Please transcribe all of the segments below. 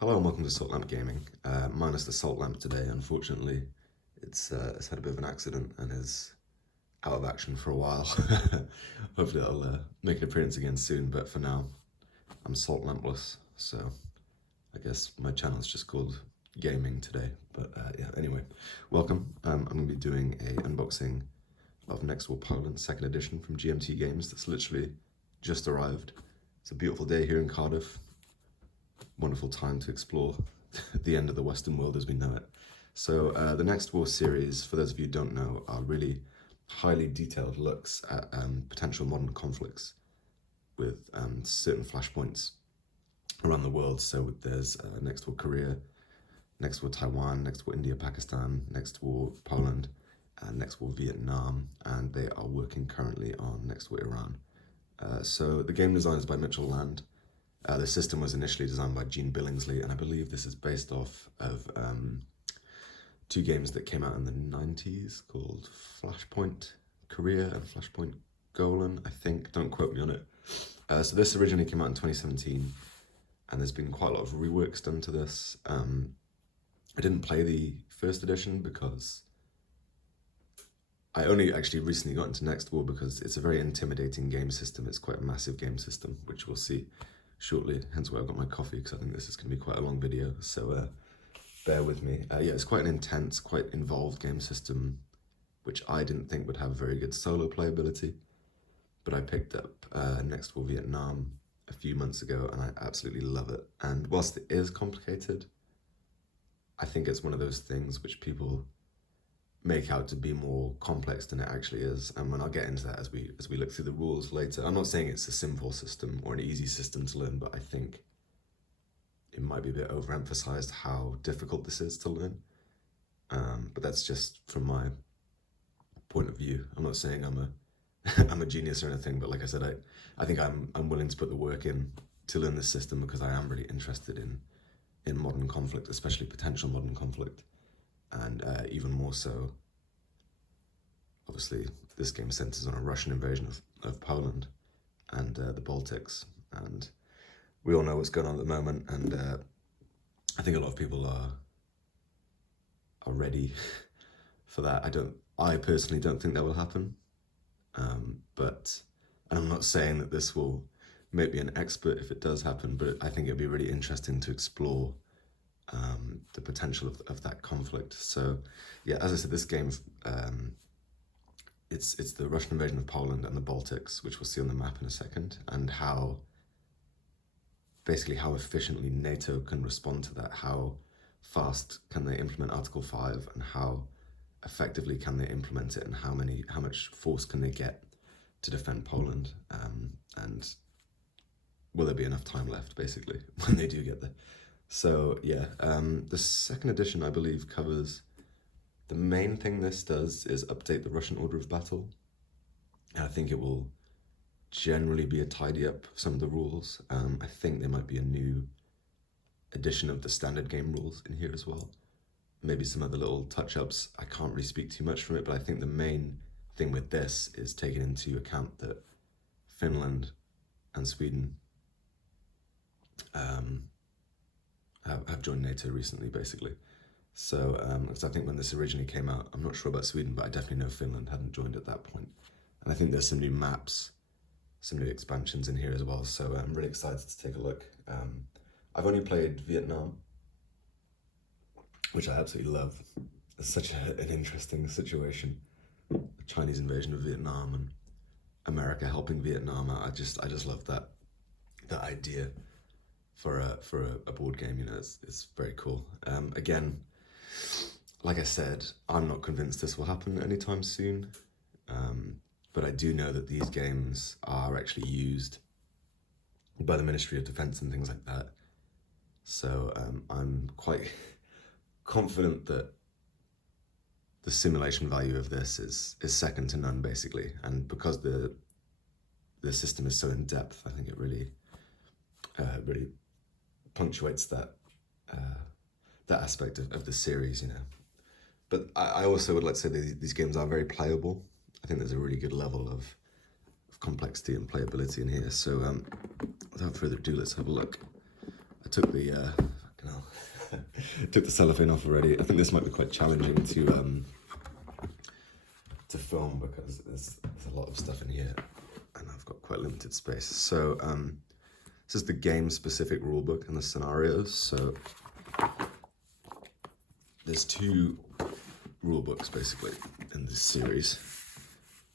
Hello and welcome to Salt Lamp Gaming. Minus the salt lamp today, unfortunately. It's had a bit of an accident and is out of action for a while. Hopefully I'll make an appearance again soon, but for now, I'm salt lampless, so I guess my channel's just called Gaming today. But yeah, anyway, welcome. I'm going to be doing a unboxing of Next War Poland 2nd edition from GMT Games that's literally just arrived. It's a beautiful day here in Cardiff. Wonderful time to explore the end of the Western world as we know it. So the Next War series, for those of you who don't know, are really highly detailed looks at potential modern conflicts with certain flashpoints around the world. So there's Next War Korea, Next War Taiwan, Next War India, Pakistan, Next War Poland, and Next War Vietnam, and they are working currently on Next War Iran. So the game design is by Mitchell Land. The system was initially designed by Gene Billingsley, and I believe this is based off of two games that came out in the 90s called Flashpoint Korea and Flashpoint Golan, I think. Don't quote me on it. So this originally came out in 2017, and there's been quite a lot of reworks done to this. I didn't play the first edition because I only actually recently got into Next War because it's a very intimidating game system. It's quite a massive game system, which we'll see shortly, hence why I've got my coffee, because I think this is going to be quite a long video, so bear with me. Yeah, it's quite an intense, quite involved game system, which I didn't think would have very good solo playability, but I picked up Next War Vietnam a few months ago, and I absolutely love it. And whilst it is complicated, I think it's one of those things which people make out to be more complex than it actually is, and when I'll get into that as we look through the rules later. I'm not saying it's a simple system or an easy system to learn, but I think it might be a bit overemphasized how difficult this is to learn. But that's just from my point of view. I'm not saying I'm a genius or anything, but like I said, I think I'm willing to put the work in to learn this system because I am really interested in modern conflict, especially potential modern conflict. And even more so, obviously, this game centers on a Russian invasion of Poland and the Baltics, and we all know what's going on at the moment, and I think a lot of people are ready for that. I personally don't think that will happen, but, and I'm not saying that this will make me an expert if it does happen, but I think it'd be really interesting to explore the potential of that conflict. So yeah, as I said, this game, it's the Russian invasion of Poland and the Baltics, which we'll see on the map in a second, and how efficiently NATO can respond to that, how fast can they implement Article 5, and how effectively can they implement it, and how much force can they get to defend Poland, and will there be enough time left, basically, when they do get there. So yeah, the 2nd edition, I believe, covers, the main thing this does is update the Russian order of battle. And I think it will generally be a tidy up of some of the rules. I think there might be a new edition of the standard game rules in here as well. Maybe some other little touch-ups. I can't really speak too much from it, but I think the main thing with this is taking into account that Finland and Sweden have joined NATO recently, basically. So, because I think when this originally came out, I'm not sure about Sweden, but I definitely know Finland hadn't joined at that point. And I think there's some new maps, some new expansions in here as well, so I'm really excited to take a look. I've only played Vietnam, which I absolutely love. It's such an interesting situation. The Chinese invasion of Vietnam and America helping Vietnam. I just love that idea for a board game. You know, it's very cool. Again, like I said, I'm not convinced this will happen anytime soon, but I do know that these games are actually used by the Ministry of Defense and things like that. So I'm quite confident that the simulation value of this is second to none, basically. And because the system is so in depth, I think it really punctuates that aspect of the series, you know. But I also would like to say that these games are very playable. I think there's a really good level of complexity and playability in here. So without further ado, let's have a look. I took the Took the cellophane off already. I think this might be quite challenging to film because there's a lot of stuff in here and I've got quite limited space. So this is the game-specific rulebook and the scenarios. So there's 2 rulebooks basically in this series.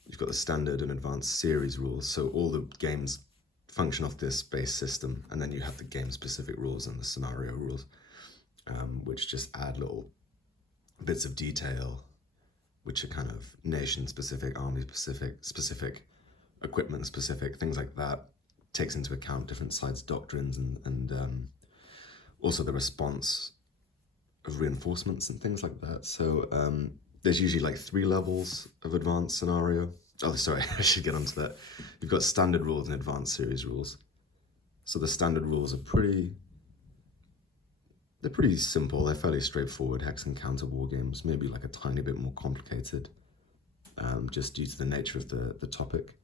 You've got the standard and advanced series rules. So all the games function off this base system, and then you have the game-specific rules and the scenario rules, which just add little bits of detail, which are kind of nation-specific, army-specific, equipment-specific, things like that. Takes into account different sides' doctrines and also the response of reinforcements and things like that. So there's usually like 3 levels of advanced scenario. Oh, sorry, I should get onto that. You've got standard rules and advanced series rules. So the standard rules are pretty simple. They're fairly straightforward hex and counter war games, maybe like a tiny bit more complicated, just due to the nature of the topic.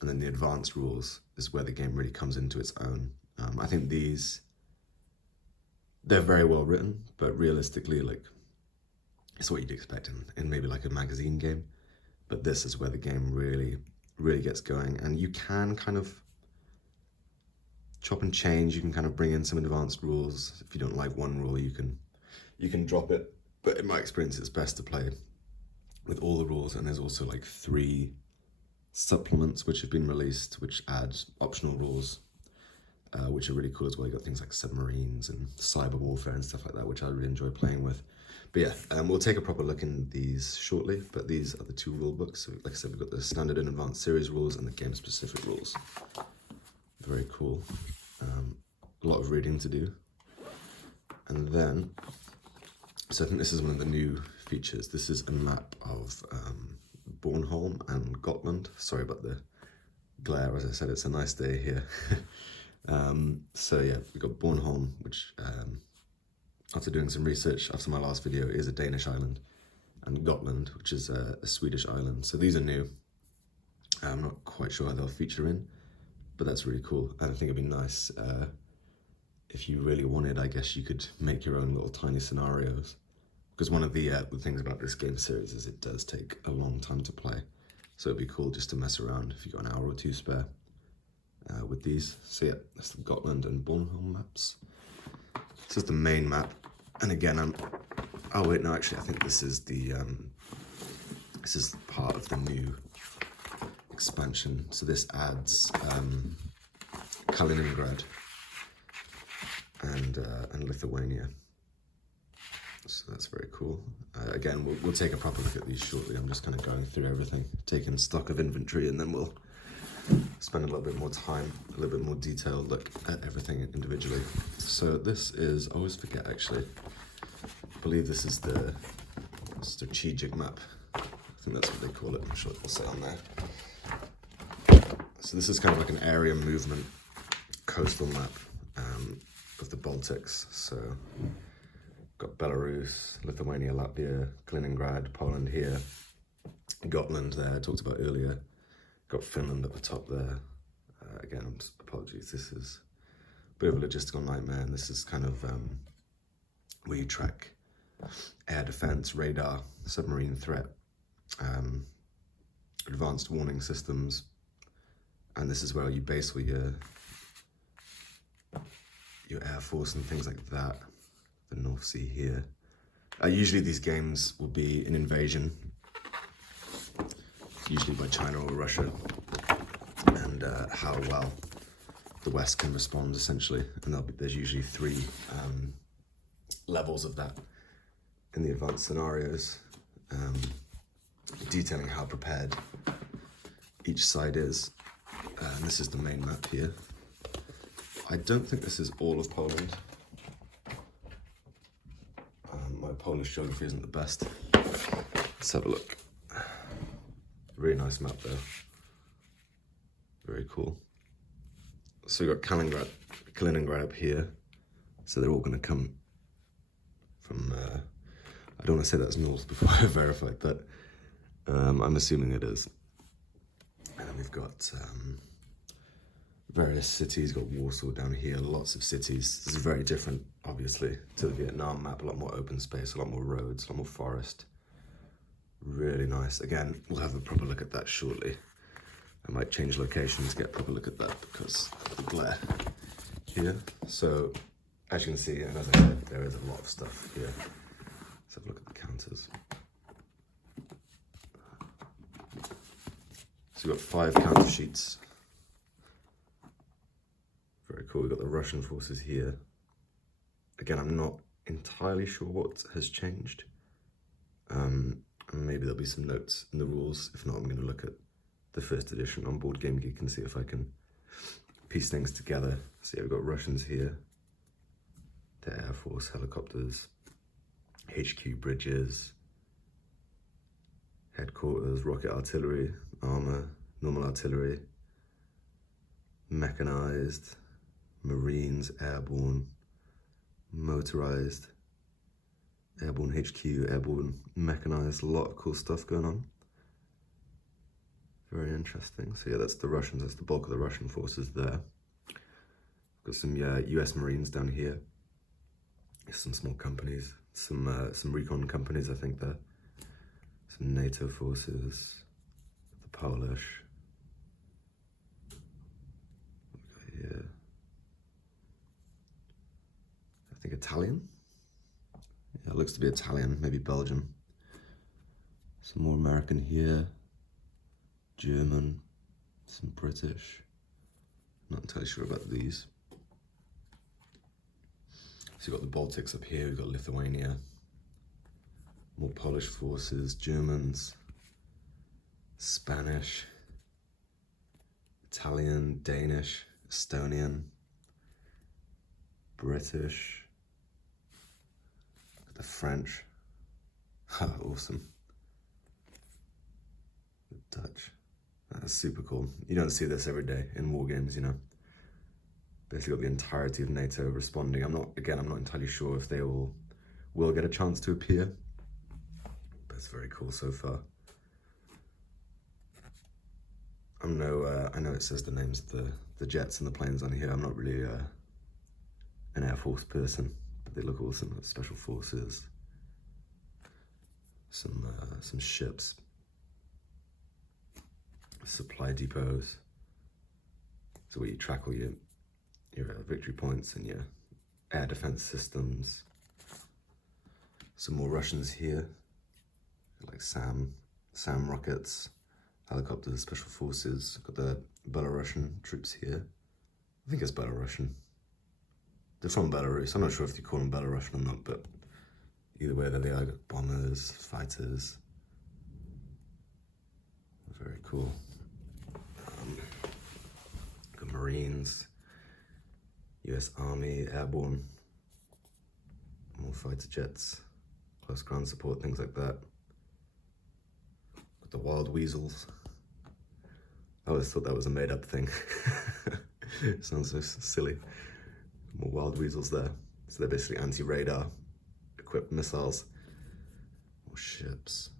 And then the advanced rules is where the game really comes into its own. I think they're very well written, but realistically, like, it's what you'd expect in maybe like a magazine game. But this is where the game really gets going, and you can kind of chop and change. You can kind of bring in some advanced rules. If you don't like one rule, you can drop it. But in my experience, it's best to play with all the rules. And there's also like 3 supplements which have been released, which add optional rules, which are really cool as well. You got things like submarines and cyber warfare and stuff like that, which I really enjoy playing with. But yeah, we'll take a proper look in these shortly, but these are the 2 rule books. So like I said, we've got the standard and advanced series rules and the game-specific rules. Very cool. A lot of reading to do. And then, so I think this is one of the new features. This is a map of Bornholm and Gotland. Sorry about the glare, as I said, it's a nice day here. So yeah, we've got Bornholm, which after doing some research after my last video is a Danish island, and Gotland, which is a Swedish island. So these are new. I'm not quite sure how they'll feature in, but that's really cool. And I think it'd be nice if you really wanted, I guess you could make your own little tiny scenarios. Because one of the things about this game series is it does take a long time to play. So it'd be cool just to mess around if you've got an hour or 2 spare with these. So yeah, that's the Gotland and Bornholm maps. This is the main map. And again, oh wait, no, actually I think this is the, this is part of the new expansion. So this adds Kaliningrad and Lithuania. So that's very cool. Again, we'll take a proper look at these shortly. I'm just kind of going through everything, taking stock of inventory, and then we'll spend a little bit more time, a little bit more detailed look at everything individually. So this is, I always forget actually, I believe this is the strategic map. I think that's what they call it. I'm sure it'll say on there. So this is kind of like an area movement coastal map of the Baltics. So got Belarus, Lithuania, Latvia, Kaliningrad, Poland here, Gotland there, I talked about earlier. Got Finland at the top there. Again, apologies, this is a bit of a logistical nightmare, and this is kind of where you track air defense, radar, submarine threat, advanced warning systems, and this is where you base all your air force and things like that. The North Sea here. Usually these games will be an invasion, usually by China or Russia, and how well the West can respond essentially. And there's usually 3 levels of that in the advanced scenarios, detailing how prepared each side is. And this is the main map here. I don't think this is all of Poland. My Polish geography isn't the best. Let's have a look. Really nice map though. Very cool. So we've got Kaliningrad up here. So they're all going to come from, I don't want to say that's north before I verified that. I'm assuming it is. And then we've got various cities. Got Warsaw down here, lots of cities. This is very different, obviously, to the Vietnam map. A lot more open space, a lot more roads, a lot more forest. Really nice. Again, we'll have a proper look at that shortly. I might change locations, get a proper look at that because of the glare here. So, as you can see, and as I said, there is a lot of stuff here. Let's have a look at the counters. So we've got 5 counter sheets. Very cool. We've got the Russian forces here. Again, I'm not entirely sure what has changed. Maybe there'll be some notes in the rules. If not, I'm going to look at the first edition on Board Game Geek and see if I can piece things together. So yeah, we've got Russians here, the Air Force, helicopters, HQ bridges, headquarters, rocket artillery, armor, normal artillery, mechanized, marines, airborne, motorized, airborne HQ, airborne mechanized, a lot of cool stuff going on. Very interesting. So yeah, that's the Russians, that's the bulk of the Russian forces there. Got some US Marines down here. Some small companies, some recon companies I think there. Some NATO forces, the Polish. What we got here? I think Italian. Yeah, it looks to be Italian, maybe Belgium. Some more American here. German, some British. Not entirely sure about these. So you've got the Baltics up here, we've got Lithuania. More Polish forces, Germans, Spanish, Italian, Danish, Estonian, British, the French. Awesome. The Dutch. That's super cool. You don't see this every day in war games, you know. Basically got the entirety of NATO responding. I'm not entirely sure if they will get a chance to appear, but it's very cool so far. I know it says the names of the jets and the planes on here. I'm not really an Air Force person, but they look awesome. Special forces, some ships, supply depots. So where you track all your victory points and your air defense systems. Some more Russians here, like SAM rockets, helicopters, special forces. Got the Belarusian troops here. I think it's Belarusian. They're from Belarus. I'm not sure if you call them Belarusian or not, but either way, there they are. Got bombers, fighters. Very cool. Got Marines, US Army, airborne, more fighter jets, close ground support, things like that. Got the wild weasels. I always thought that was a made-up thing. It sounds so silly. More wild weasels there. So they're basically anti-radar equipped missiles or ships.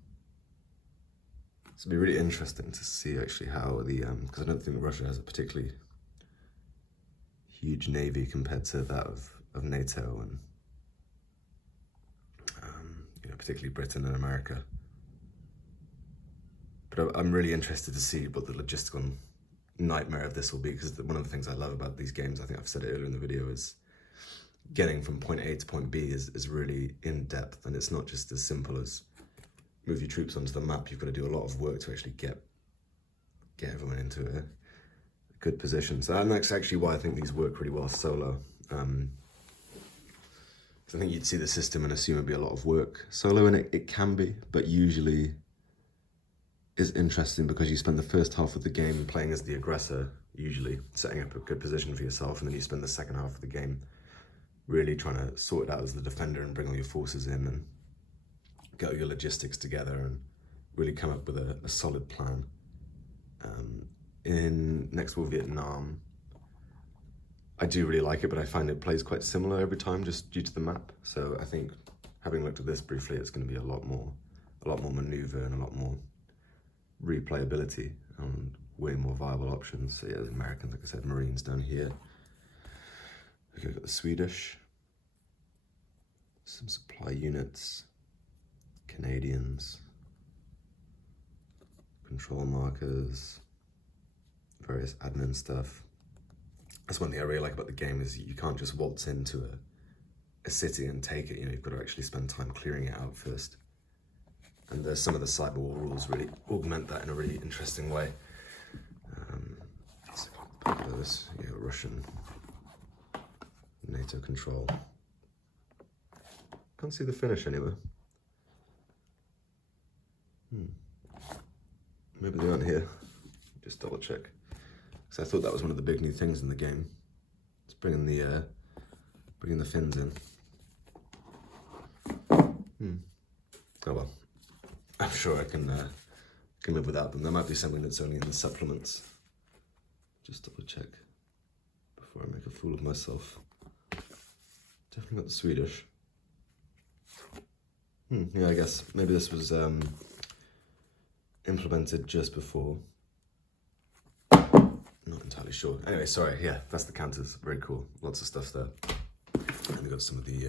So it'd be really interesting to see actually how the, because I don't think Russia has a particularly huge navy compared to that of NATO and particularly Britain and America. But I'm really interested to see what the logistical nightmare of this will be, because one of the things I love about these games, I think I've said it earlier in the video, is getting from point A to point B is really in depth, and it's not just as simple as move your troops onto the map. You've got to do a lot of work to actually get everyone into a good position. So that's actually why I think these work really well solo. I think you'd see the system and assume it'd be a lot of work solo, and it can be, but usually is interesting because you spend the first half of the game playing as the aggressor, usually setting up a good position for yourself, and then you spend the second half of the game really trying to sort it out as the defender and bring all your forces in and get all your logistics together and really come up with a solid plan. In Next War Vietnam, I do really like it, but I find it plays quite similar every time just due to the map. So I think, having looked at this briefly, it's going to be a lot more maneuver and a lot more replayability. And way more viable options. So yeah, the Americans, like I said, Marines down here. Okay, we've got the Swedish, some supply units, Canadians, control markers, various admin stuff. That's one thing I really like about the game is you can't just waltz into a city and take it. You know, you've got to actually spend time clearing it out first. And some of the cyber war rules really augment that in a really interesting way. So those, you know, Russian, NATO control. Can't see the finish anywhere. Maybe they aren't here. Just double check. Because I thought that was one of the big new things in the game. It's bringing the fins in. Oh well. I'm sure I can live without them. There might be something that's only in the supplements. Just double check before I make a fool of myself. Definitely got the Swedish. Yeah, I guess maybe this was implemented just before. Not entirely sure. Anyway, sorry. Yeah, that's the counters. Very cool. Lots of stuff there. And we got some of the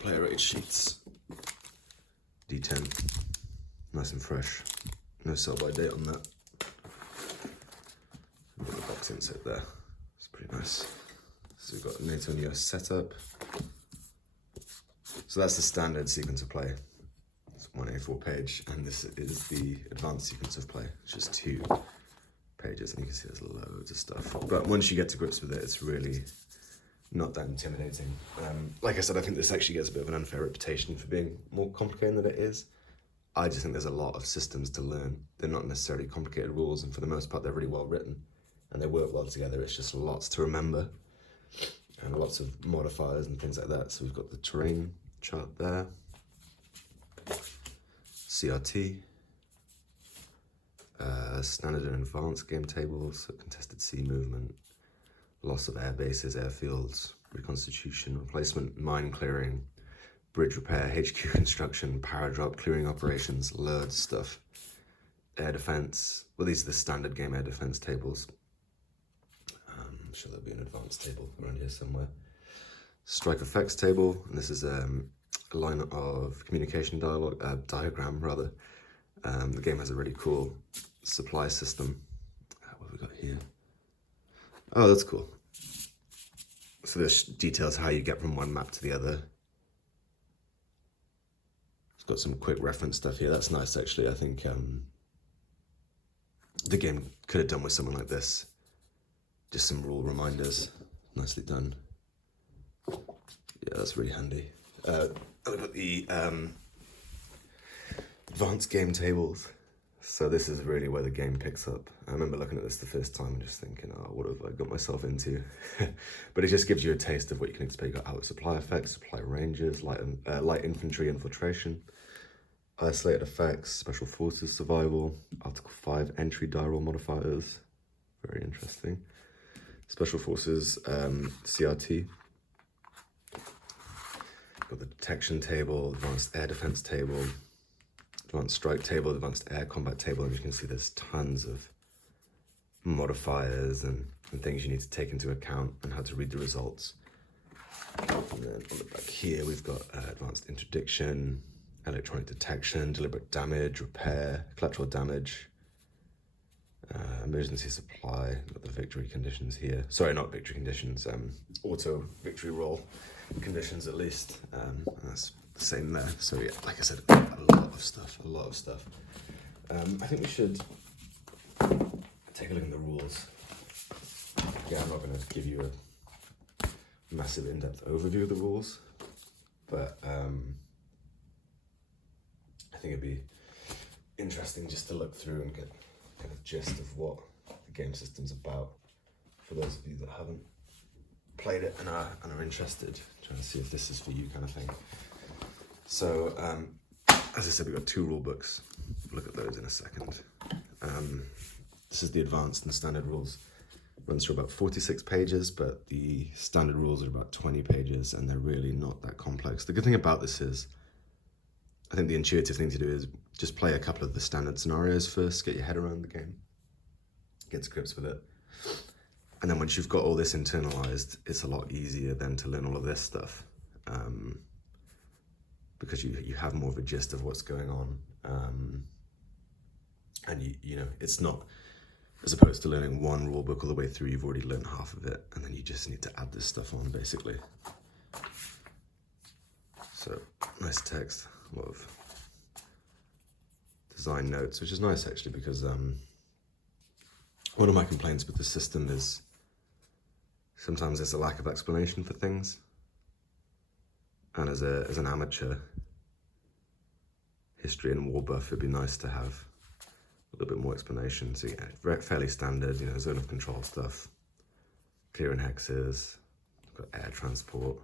player rate sheets. D10, nice and fresh. No sell by date on that. We've got the box insert there. It's pretty nice. So we've got NATO and US setup. So that's the standard sequence of play. It's one A4 page, and this is the advanced sequence of play. It's just 2 pages, and you can see there's loads of stuff. But once you get to grips with it, it's really not that intimidating. Like I said, I think this actually gets a bit of an unfair reputation for being more complicated than it is. I just think there's a lot of systems to learn. They're not necessarily complicated rules, and for the most part, they're really well written, and they work well together. It's just lots to remember, and lots of modifiers and things like that. So we've got the terrain chart there, CRT, standard and advanced game tables, so contested sea movement, loss of air bases, airfields, reconstitution, replacement, mine clearing, bridge repair, HQ construction, paradrop, clearing operations, loads of stuff. Air defense, well, these are the standard game air defense tables. I'm sure there'll be an advanced table around here somewhere. Strike effects table, and this is a line of communication diagram rather. The game has a really cool supply system. What have we got here? Oh, that's cool. So this details how you get from one map to the other. It's got some quick reference stuff here. That's nice, actually. I think the game could have done with something like this. Just some rule reminders. Nicely done. Yeah, that's really handy. We've got the advanced game tables. So this is really where the game picks up. I remember looking at this the first time and just thinking, oh, what have I got myself into? But it just gives you a taste of what you can expect. You've got outer supply effects, supply ranges, light infantry infiltration, isolated effects, special forces survival, Article 5 entry die roll modifiers. Very interesting. Special forces CRT. Got the detection table, advanced air defense table, advanced strike table, advanced air combat table, and you can see there's tons of modifiers and things you need to take into account and how to read the results. And then on the back here, we've got advanced interdiction, electronic detection, deliberate damage, repair, collateral damage, emergency supply. Got the victory conditions here. Sorry, not victory conditions, auto victory roll conditions at least. And that's the same there. So yeah, like I said, a lot of stuff. I think we should take a look at the rules. Yeah, I'm not going to give you a massive in-depth overview of the rules, but I think it'd be interesting just to look through and get kind of gist of what the game system's about for those of you that haven't played it and are interested, trying to see if this is for you kind of thing. So, as I said, we've got 2 rule books. We'll look at those in a second. This is the advanced and standard rules. Runs through about 46 pages, but the standard rules are about 20 pages, and they're really not that complex. The good thing about this is I think the intuitive thing to do is just play a couple of the standard scenarios first, get your head around the game, get to grips with it. And then once you've got all this internalized, it's a lot easier then to learn all of this stuff. Because you have more of a gist of what's going on. And you know, it's not, as opposed to learning one rule book all the way through, you've already learned half of it, and then you just need to add this stuff on, basically. So, nice text, a lot of design notes, which is nice actually, because one of my complaints with the system is sometimes there's a lack of explanation for things. And as an amateur history and war buff, it'd be nice to have a little bit more explanation. So yeah, fairly standard, you know, zone of control stuff, clearing hexes, got air transport,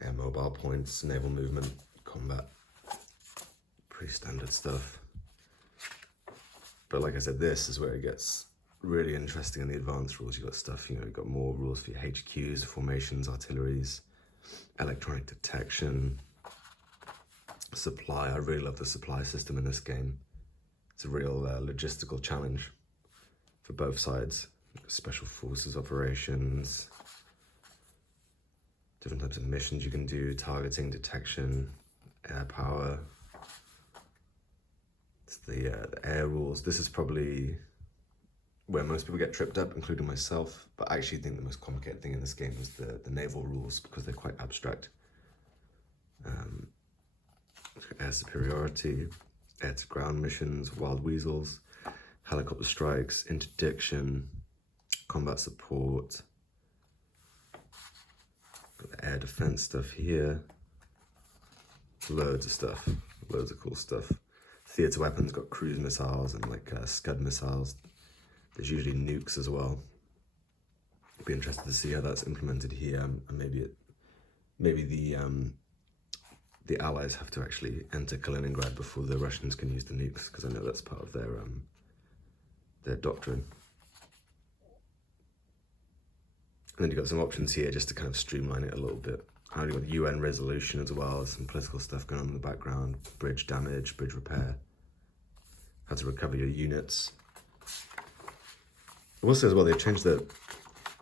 air mobile points, naval movement, combat, pretty standard stuff. But like I said, this is where it gets really interesting in the advanced rules. You've got stuff, you know, you've got more rules for your HQs, formations, artilleries, electronic detection, supply. I really love the supply system in this game. It's a real logistical challenge for both sides. Special forces operations, different types of missions you can do, targeting, detection, air power. It's the air rules. This is probably where most people get tripped up, including myself, but I actually think the most complicated thing in this game is the naval rules, because they're quite abstract. Air superiority, air-to-ground missions, wild weasels, helicopter strikes, interdiction, combat support, got the air defense stuff here, loads of stuff, loads of cool stuff. Theatre weapons, got cruise missiles and like Scud missiles. There's usually nukes as well. I'd be interested to see how that's implemented here, and maybe the Allies have to actually enter Kaliningrad before the Russians can use the nukes, because I know that's part of their doctrine. And then you've got some options here just to kind of streamline it a little bit. You've got the UN resolution as well, some political stuff going on in the background, bridge damage, bridge repair, how to recover your units. I will say as well, they've changed this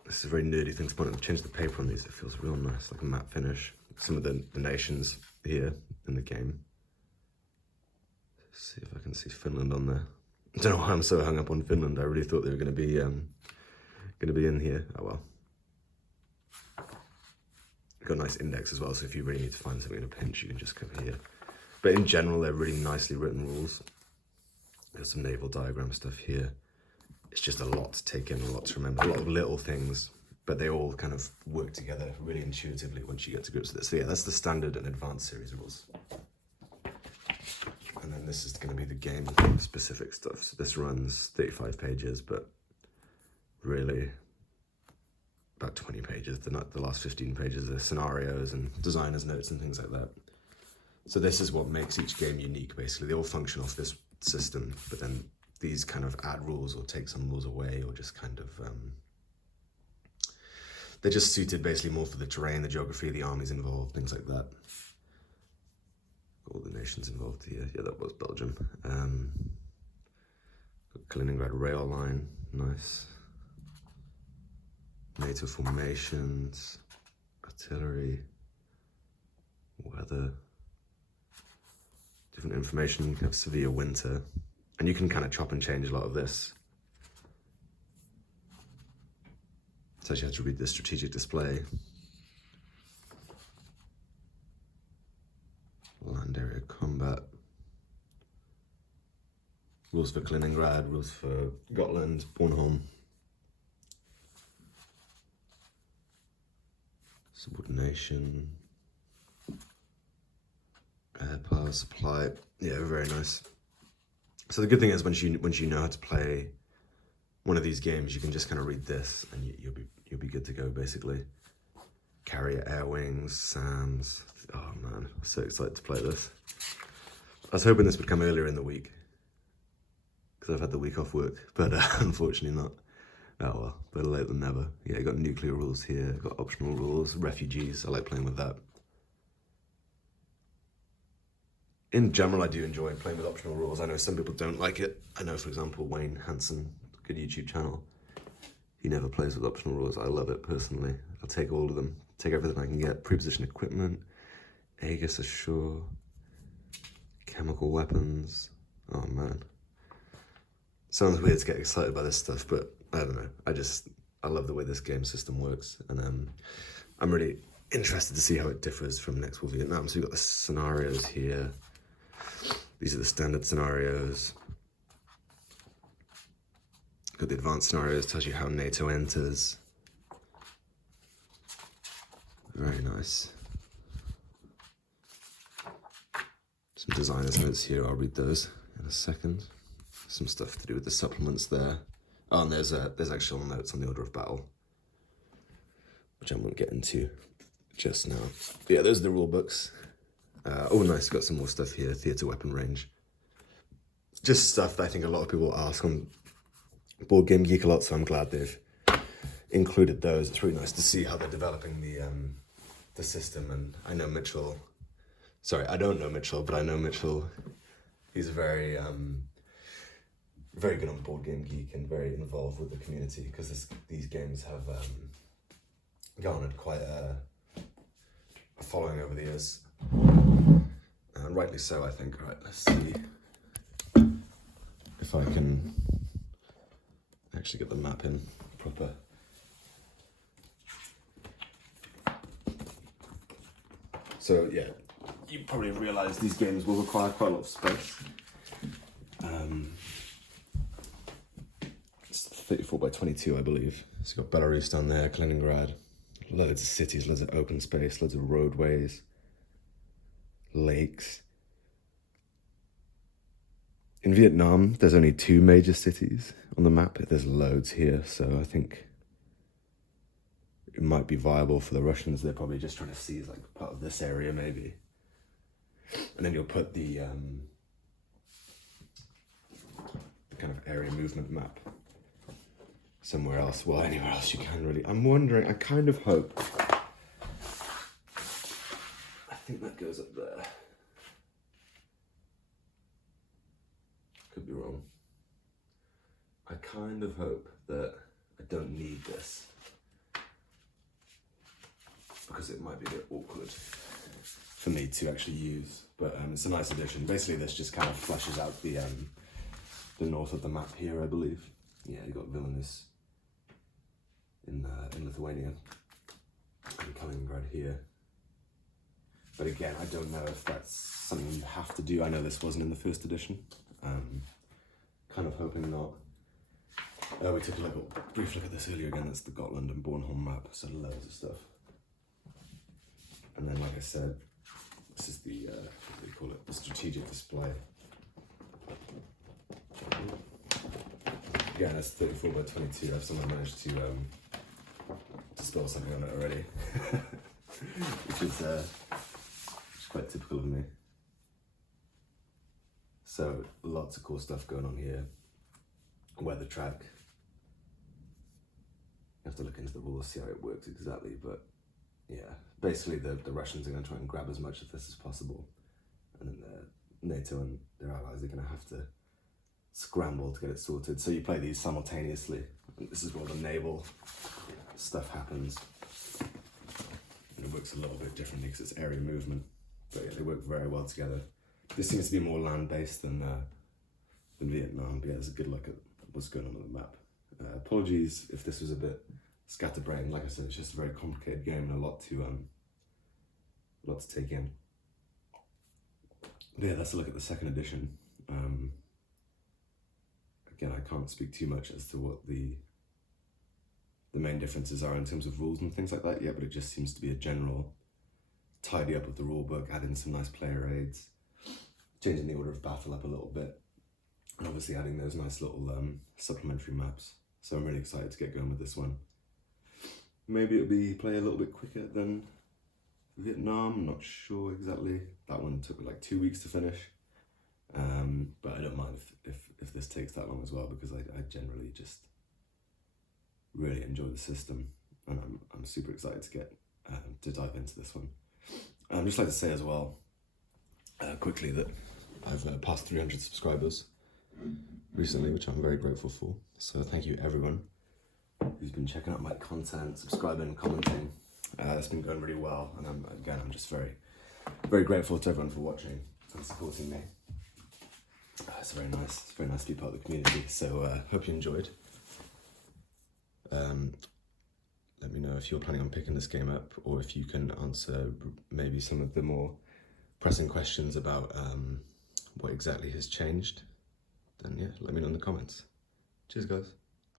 is a very nerdy thing to point out, they've changed the paper on these. It feels real nice, like a matte finish. Some of the nations here in the game. Let's see if I can see Finland on there. I don't know why I'm so hung up on Finland. I really thought they were going to be in here. Oh well. Got a nice index as well, so if you really need to find something in a pinch, you can just come here. But in general, they're really nicely written rules. There's some naval diagram stuff here. It's just a lot to take in, a lot to remember, a lot of little things, but they all kind of work together really intuitively once you get to grips with it. So yeah, that's the standard and advanced series rules. And then this is going to be the game specific stuff. So this runs 35 pages, but really about 20 pages. The last 15 pages are scenarios and designer's notes and things like that. So this is what makes each game unique, basically. They all function off this system, but then these kind of add rules or take some rules away, or just kind of, they're just suited basically more for the terrain, the geography, the armies involved, things like that. All the nations involved here. Yeah, that was Belgium. Kaliningrad rail line, nice. NATO formations, artillery, weather, different information. You can have severe winter, and you can kind of chop and change a lot of this. So you have to read the strategic display. Land area combat. Rules for Kaliningrad, rules for Gotland, Bornholm. Subordination. Air power supply. Yeah, very nice. So the good thing is once you know how to play one of these games, you can just kind of read this and you'll be good to go, basically. Carrier air wings, SAMs. Oh man, I'm so excited to play this. I was hoping this would come earlier in the week, because I've had the week off work, but unfortunately not. Oh well, better late than never. Yeah, you got nuclear rules here, got optional rules, refugees. I like playing with that. in general, I do enjoy playing with optional rules. I know some people don't like it. I know, for example, Wayne Hansen, good YouTube channel, he never plays with optional rules. I love it personally. I'll take all of them, take everything I can get. Preposition equipment, Aegis Ashore, chemical weapons. Oh man. Sounds weird to get excited by this stuff, but I don't know. I love the way this game system works, and I'm really interested to see how it differs from Next War Vietnam. So we've got the scenarios here. These are the standard scenarios. Got the advanced scenarios, tells you how NATO enters. Very nice. Some designer's notes here, I'll read those in a second. Some stuff to do with the supplements there. Oh, and there's actual notes on the order of battle, which I won't get into just now. But yeah, those are the rule books. Oh, nice, got some more stuff here. Theatre weapon range. Just stuff that I think a lot of people ask on Board Game Geek a lot, so I'm glad they've included those. It's really nice to see how they're developing the system. And I know Mitchell. Sorry, I don't know Mitchell, but I know Mitchell. He's very very good on Board Game Geek and very involved with the community, because these games have garnered quite a following over the years, and rightly so, I think. Right, let's see if I can actually get the map in proper. So yeah, you probably realise these games will require quite a lot of space. It's 34 by 22, I believe. So you've got Belarus down there, Kaliningrad, loads of cities, loads of open space, loads of roadways, lakes. In Vietnam, there's only 2 major cities on the map. There's loads here, so I think it might be viable for the Russians. They're probably just trying to seize like part of this area, maybe. And then you'll put the kind of area movement map somewhere else. Well, anywhere else you can, really. I'm wondering, I kind of hope. I think that goes up there. Could be wrong. I kind of hope that I don't need this, because it might be a bit awkward for me to actually use, but it's a nice addition. Basically, this just kind of flashes out the north of the map here, I believe. Yeah, you got Vilnius in Lithuania, and Kaliningrad here. But again, I don't know if that's something you have to do. I know this wasn't in the first edition. Kind of hoping not. We took a brief look at this earlier again. That's the Gotland and Bornholm map, so loads of stuff. And then, like I said, this is the, what do you call it, the strategic display. Again, it's 34 by 22. I've somehow managed to spill something on it already, which is quite typical of me. So lots of cool stuff going on here. Weather track. You have to look into the rules, see how it works exactly, but yeah, basically the Russians are going to try and grab as much of this as possible, and then NATO and their allies are going to have to scramble to get it sorted. So you play these simultaneously, and this is where the naval stuff happens, and it works a little bit differently because it's area movement, but yeah, they work very well together. This seems to be more land-based than Vietnam, but yeah, there's a good look at what's going on the map. Apologies if this was a bit scatterbrained. Like I said, it's just a very complicated game and a lot to take in. But yeah, that's a look at the second edition. Again, I can't speak too much as to what the main differences are in terms of rules and things like that yet, but it just seems to be a general tidy up of the rule book, add in some nice player aids, changing the order of battle up a little bit, and obviously adding those nice little supplementary maps. So I'm really excited to get going with this one. Maybe it'll play a little bit quicker than Vietnam, I'm not sure exactly. That one took like 2 weeks to finish. But I don't mind if this takes that long as well, because I generally just really enjoy the system, and I'm super excited to get to dive into this one. I'd just like to say as well, quickly that I've passed 300 subscribers recently, which I'm very grateful for. So thank you everyone who's been checking out my content, subscribing, commenting. It's been going really well, and I'm just very, very grateful to everyone for watching and supporting me. It's very nice. It's very nice to be part of the community. So hope you enjoyed. Let me know if you're planning on picking this game up, or if you can answer maybe some of the more pressing questions about what exactly has changed. Then yeah, let me know in the comments. Cheers, guys.